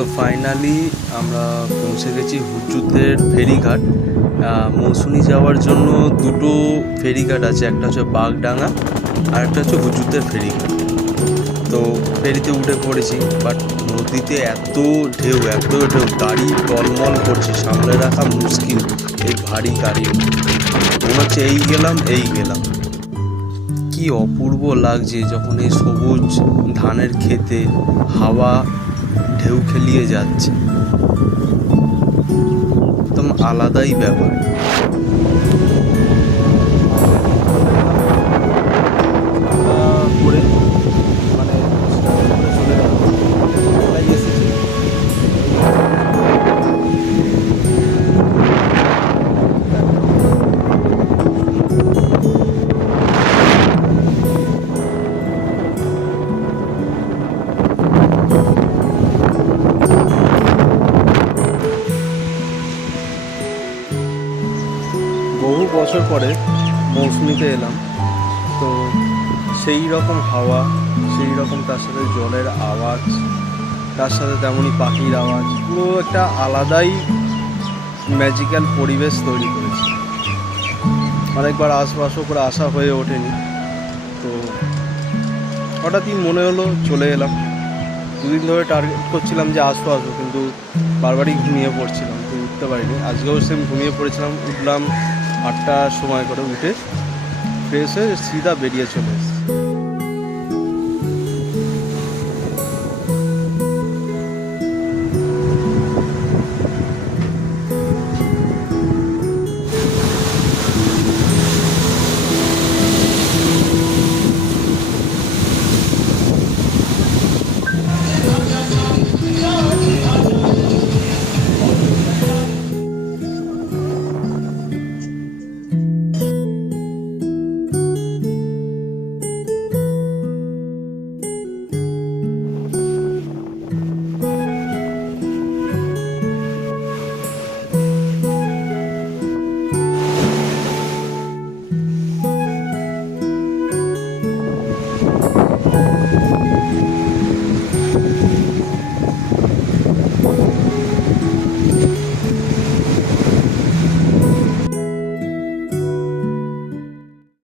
তো ফাইনালি আমরা পৌঁছে গেছি হুজুদের ফেরিঘাট। মৌসুনি যাওয়ার জন্য দুটো ফেরিঘাট আছে, একটা হচ্ছে বাগডাঙ্গা আর একটা হচ্ছে হুজুদের ফেরিঘাট। তো ফেরিতে উঠে পড়েছি, বাট নদীতে এত ঢেউ গাড়ি টলমল করছে, সামলে রাখা মুশকিল এই ভারী গাড়ি। মনে হচ্ছে এই গেলাম। কি অপূর্ব লাগছে যখন এই সবুজ ধানের খেতে হাওয়া ঢেউ খেলিয়ে যাচ্ছে, একদম আলাদাই ব্যাপার। করে মানে চলে গেল এসেছি। বহু বছর পরে মৌসুমিতে এলাম, তো সেই রকম হাওয়া, সেই রকম তার সাথে জলের আওয়াজ, তার সাথে তেমনই পাখির আওয়াজ, পুরো একটা আলাদাই ম্যাজিক্যাল পরিবেশ তৈরি করেছে। অনেকবার আশপাশও করে আসা হয়ে ওঠেনি, তো হঠাৎই মনে হলো চলে এলাম। দুদিন ধরে টার্গেট করছিলাম যে আসবো, কিন্তু বারবারই ঘুমিয়ে পড়ছিলাম, তো উঠতে পারিনি। আজকেও সেম ঘুমিয়ে পড়েছিলাম, উঠলাম 8টার সময় করে, উঠে ফ্রেশ হয়ে সিধা বেরিয়ে চলে এসেছি।